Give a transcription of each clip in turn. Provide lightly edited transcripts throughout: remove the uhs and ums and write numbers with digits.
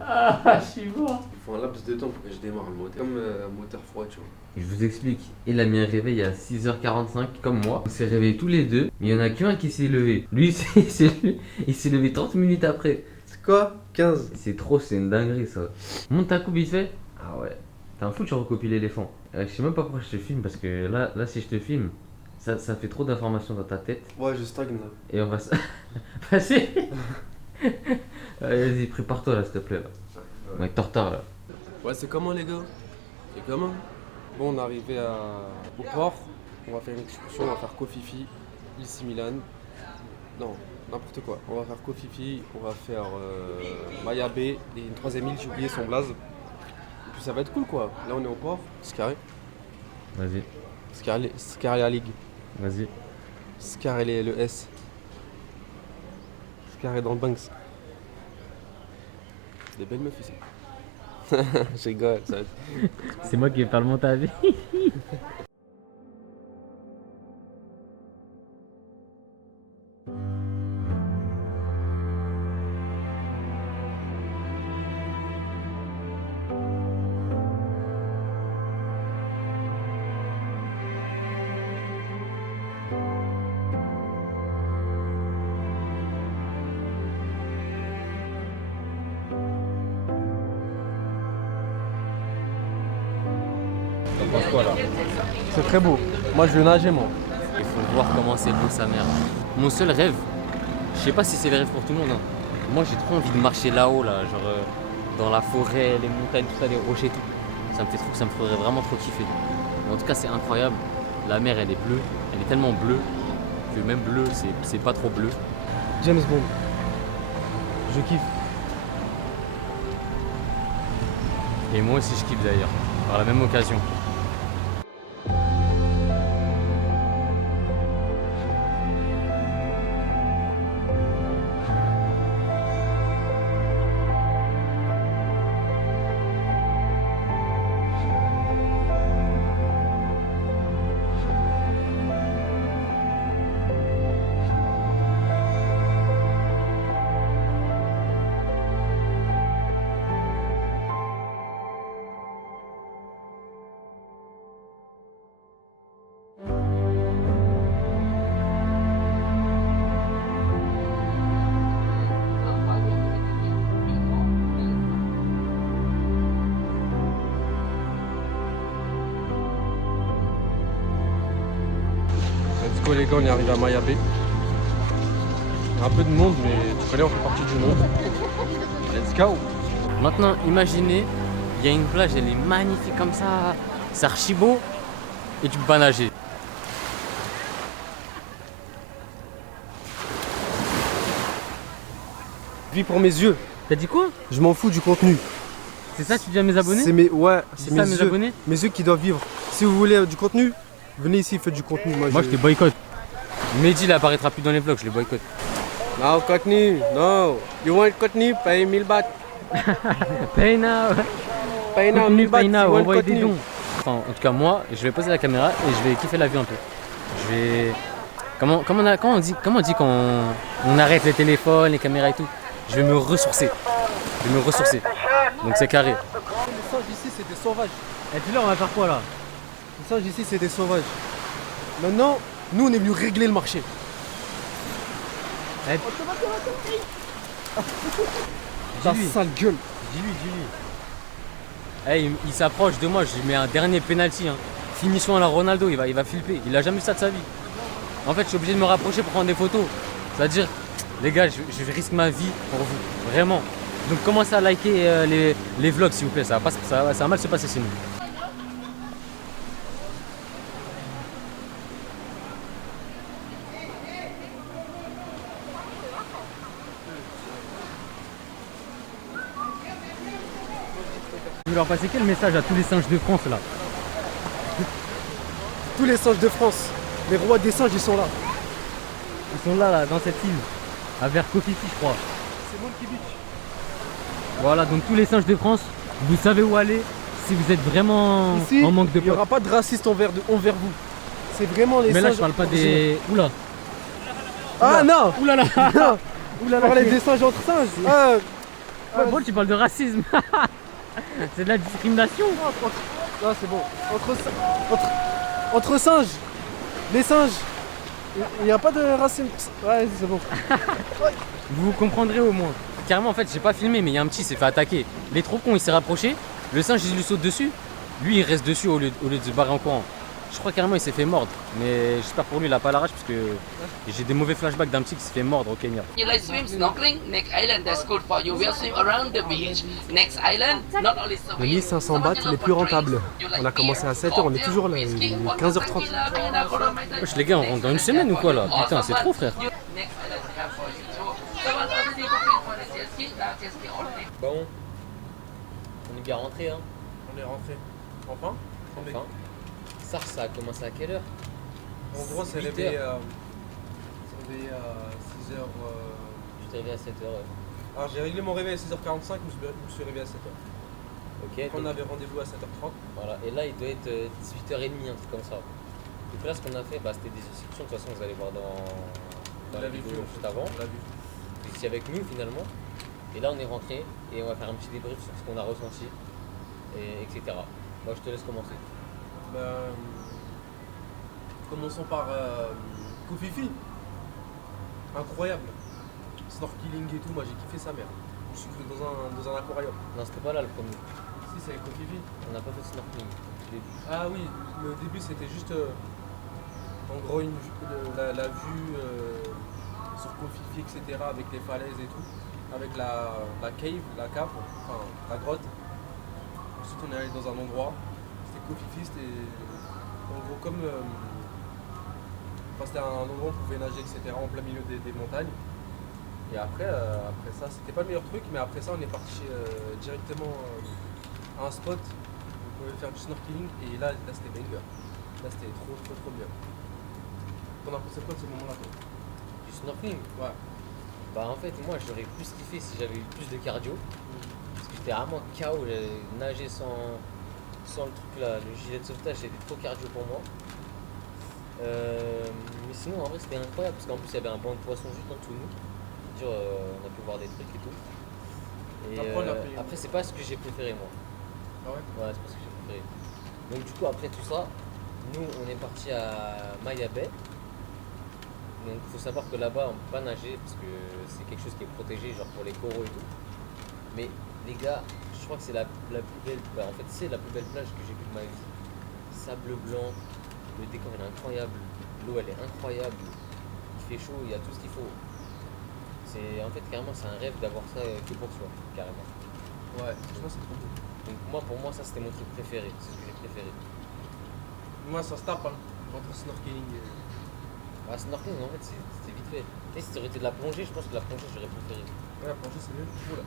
Ah, je suis mort. Il faut un laps de temps pour que je démarre le moteur. Comme un moteur froid, tu vois. Je vous explique. Il a mis un réveil à 6h45 comme moi. On s'est réveillés tous les deux. Mais il y en a qu'un qui s'est levé. Lui, il s'est levé 30 minutes après. C'est quoi 15. C'est trop, c'est une dinguerie ça. Monte ta coupe, il fait. Ah ouais. T'es un fou, tu recopies l'éléphant. Je sais même pas pourquoi je te filme parce que là si je te filme, ça fait trop d'informations dans ta tête. Ouais, je stagne là. Et on va se. Vas-y. Vas-y, prépare-toi là, s'il te plaît. Là. On est en retard là. Ouais, c'est comment les gars? C'est comment? Bon, on est arrivé au port. On va faire une excursion, on va faire Kofifi, ici Milan. Non, n'importe quoi. On va faire Kofifi, on va faire Maya Bay et une troisième île, j'ai oublié son blaze. Et puis ça va être cool quoi. Là on est au port, Scarré. Vas-y, Scarré la Ligue. vas-y. Scarré le S. Scarré dans le Banks. Des belles meufs ici. Je rigole, ça va être... C'est moi qui vais faire le montage. T'en penses quoi là? C'est très beau. Moi je veux nager moi. Il faut voir comment c'est beau sa mère. Mon seul rêve, je sais pas si c'est le rêve pour tout le monde. Hein. Moi j'ai trop envie de marcher là-haut, là, genre dans la forêt, les montagnes, tout ça, les rochers, tout. Ça me ferait vraiment trop kiffer. Mais en tout cas c'est incroyable. La mer elle est bleue, elle est tellement bleue que même bleu c'est pas trop bleu. James Bond. Je kiffe. Et moi aussi je kiffe d'ailleurs, par la même occasion. Let's go les gars, on est arrivé à Maya Bay. Un peu de monde, mais tu connais, on fait partie du monde. Let's go. Maintenant, imaginez, il y a une plage, elle est magnifique comme ça, c'est archi beau, et tu peux pas nager. Vis pour mes yeux. T'as dit quoi? Je m'en fous du contenu. C'est ça que tu dis à mes abonnés? C'est mes, ouais, C'est c'est ça mes mes yeux. abonnés? Mes yeux qui doivent vivre. Si vous voulez du contenu, venez ici, faites du contenu. Moi je te boycotte. Mehdi il apparaîtra plus dans les vlogs, je les boycotte. No contenu, no. You want contenu, paye 1000 bahts. Pay now! Paye now 1000 bahts. Pay now, You want envoyez des contenu. dons. Enfin, en tout cas moi, je vais poser la caméra et je vais kiffer la vue un peu. Je vais... Comment on dit quand on arrête les téléphones, les caméras et tout? Je vais me ressourcer. Donc c'est carré. Les singes ici, c'est des sauvages. Et puis là on va faire quoi là? Les singes ici, c'est des sauvages. Maintenant, nous, on est venus régler le marché. Ta Dis-lui. sale gueule. Dis-lui. Hey, il s'approche de moi, je lui mets un dernier penalty. Hein. Finition à la Ronaldo, il va flipper. Il a jamais eu ça de sa vie. En fait, je suis obligé de me rapprocher pour prendre des photos. C'est-à-dire, les gars, je risque ma vie pour vous. Vraiment. Donc commencez à liker les vlogs s'il vous plaît. Ça va mal se passer sinon. Tu veux leur passer quel message à tous les singes de France là? Tous les singes de France, les rois des singes, ils sont là. Ils sont là, dans cette île, à vers Kofifi je crois. C'est Monkey Beach. Voilà, donc tous les singes de France, vous savez où aller si vous êtes vraiment Ici, en manque de il n'y aura potes. pas de racistes envers vous. C'est vraiment les Mais singes. là je parle pas des... Oula. Ah non. Oulala. Non. Oulala. Parler des singes entre singes. Ah, Bon, tu parles de racisme. C'est de la discrimination. non, c'est bon. Entre singes. Les singes. Il n'y a pas de racisme. Ouais, c'est bon. Vous comprendrez au moins. Carrément, en fait, j'ai pas filmé, mais il y a un petit, il s'est fait attaquer. Il est trop con, il s'est rapproché. Le singe, il lui saute dessus. Lui, il reste dessus au lieu de se barrer en courant. Je crois carrément il s'est fait mordre. Mais j'espère pour lui, il a pas la rage parce que j'ai des mauvais flashbacks d'un petit qui s'est fait mordre au Kenya. You like swim, snorkeling? Next island, that's good for you. We'll swim around the beach. Next island, not only swim. Le 1500 bahts les plus rentables. On a commencé à 7h, on est toujours là, il est 15h30. Wesh, les gars, on rentre dans une semaine ou quoi là? Putain, c'est trop, frère. Bon, on est bien rentré, hein. On est rentré. Enfin. Ça a commencé à quelle heure? En gros, c'est réveillé à 6h. Je t'ai réveillé à 7h. Alors j'ai réglé mon réveil à 6h45, je me suis réveillé à 7h. Ok. On Donc, avait rendez-vous à 7h30. voilà, et là il doit être 18h30, un truc comme ça. Donc là, ce qu'on a fait, bah, c'était des instructions. De toute façon, vous allez voir dans la vidéo juste avant. On l'a vu. Vous étiez avec nous finalement. Et là, on est rentré et on va faire un petit débrief sur ce qu'on a ressenti, et etc. Moi, je te laisse commencer. Ben, commençons par Kofifi. Incroyable. Snorkeling et tout, moi j'ai kiffé sa mère. Je suis cru dans un aquarium. Non, c'était pas là le premier. Si, c'est avec Kofifi. On n'a pas fait de snorkeling. au début. Ah oui, le début c'était juste en gros la vue sur Kofifi, etc. avec les falaises et tout. Avec la cave, enfin la grotte. Ensuite on est allé dans un endroit. C'était Kofifi, c'était en gros comme. Enfin, c'était un endroit où on pouvait nager, etc. en plein milieu des montagnes. Et après ça, c'était pas le meilleur truc, mais après ça, on est parti directement à un spot où on pouvait faire du snorkeling. Et là c'était banger. Là, c'était trop bien. T'en as pensé quoi de ce moment-là, toi? Du snorkeling? Ouais. Bah, en fait, moi j'aurais plus kiffé si j'avais eu plus de cardio. Parce que j'étais vraiment KO. Nager sans le truc là, le gilet de sauvetage, c'était trop cardio pour moi. Mais sinon, en vrai, c'était incroyable parce qu'en plus, il y avait un banc de poissons juste en dessous de nous. Genre, on a pu voir des trucs et tout. Et après, c'est pas ce que j'ai préféré, moi. Ah ouais? Ouais, c'est pas ce que j'ai préféré. Donc, du coup, après tout ça, nous, on est parti à Maya Bay. Donc, il faut savoir que là-bas, on peut pas nager parce que c'est quelque chose qui est protégé, genre pour les coraux et tout. Mais les gars, je crois que c'est la plus belle. Bah, en fait, c'est la plus belle plage que j'ai vue de ma vie. Sable blanc. Le décor il est incroyable, l'eau elle est incroyable, il fait chaud, il y a tout ce qu'il faut. C'est en fait carrément c'est un rêve d'avoir ça que pour soi, carrément. Ouais, franchement c'est trop beau. Donc pour moi ça c'était mon truc préféré, c'est ce que j'ai préféré. Moi ça se tape hein, entre snorkeling et. Ah, snorkeling en fait c'était vite fait. Et si ça aurait été de la plongée, je pense que la plongée j'aurais préféré. Ouais, la plongée c'est mieux, fou là.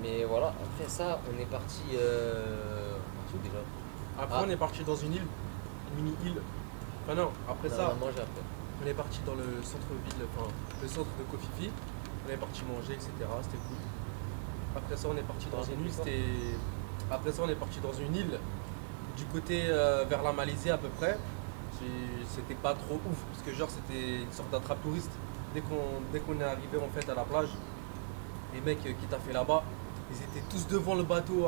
Mais voilà, après ça on est parti où déjà? Après on est parti dans une île, une mini-île. Enfin non, après Non, ça. on a mangé après. On est parti dans le centre-ville, enfin le centre de Kofifi. On est parti manger, etc. C'était cool. Après ça, on est parti dans une île. Après ça, on est parti dans une île du côté vers la Malaisie à peu près. C'était pas trop ouf parce que genre c'était une sorte d'attrape-touriste. Dès qu'on est arrivé en fait à la plage, les mecs qui t'a fait là-bas, ils étaient tous devant le bateau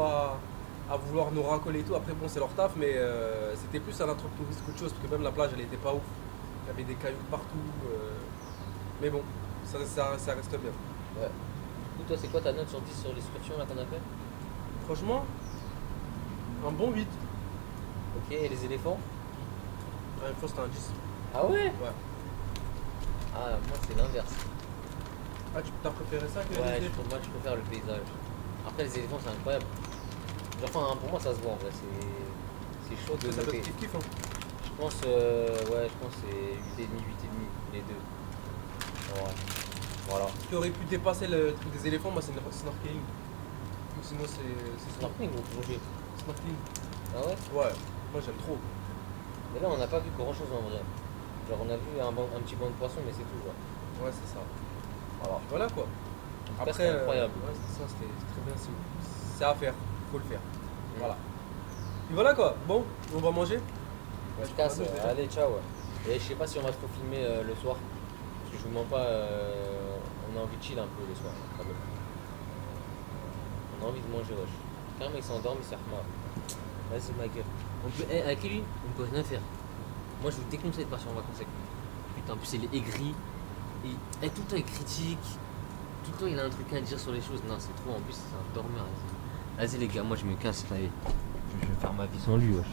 à vouloir nous racoler et tout. Après bon c'est leur taf mais c'était plus un attrape-touriste qu'autre chose parce que même la plage elle était pas ouf. Il y avait des cailloux partout. Mais bon, ça reste bien. Ouais. Du coup toi c'est quoi ta note sur 10 sur l'excursion là qu'on a fait? Franchement, un bon 8. Ok, et les éléphants? Ouais, je pense que c'était un 10. Ah ouais? Ouais. Ah moi c'est l'inverse. Ah tu t'as préféré ça que Ouais, les éléphants? moi je préfère le paysage. Après les éléphants c'est incroyable. Genre, enfin pour moi ça se voit en vrai, c'est chaud de Ça doit noter. être kiff hein. Je pense ouais, je pense que c'est 8,5, 8,5, les deux. Ouais. Voilà. Ce qui aurait pu dépasser le truc des éléphants, moi c'est le snorkeling. Ou sinon c'est Snorkeling ou plongée? snorkeling. Ah ouais? Ouais, moi j'aime trop. Mais là on n'a pas vu grand chose en vrai. Genre on a vu un petit banc de poissons mais c'est tout genre. Ouais c'est ça. Voilà. Voilà quoi. En tout cas, c'était incroyable. Ouais c'est ça, c'était très bien. C'est à faire, faut le faire. Voilà. Et voilà quoi. Bon, on va manger. On se casse, allez ciao. Et je sais pas si on va trop filmer le soir. Parce que je vous mens pas, on a envie de chill un peu le soir, quand même. On a envie de manger, wesh. Carrément, il s'endorme, il s'arrête. Vas-y, ma gueule. Avec lui, on peut rien faire. Moi, je vous déconseille de partir en vacances avec lui. Putain, en plus, il est aigri. Et tout le temps, il critique. Tout le temps, il a un truc à dire sur les choses. Non, c'est trop. En plus, c'est un dormeur. Vas-y, les gars, moi, je me casse. Allez. Je vais faire ma vie sans lui, wesh.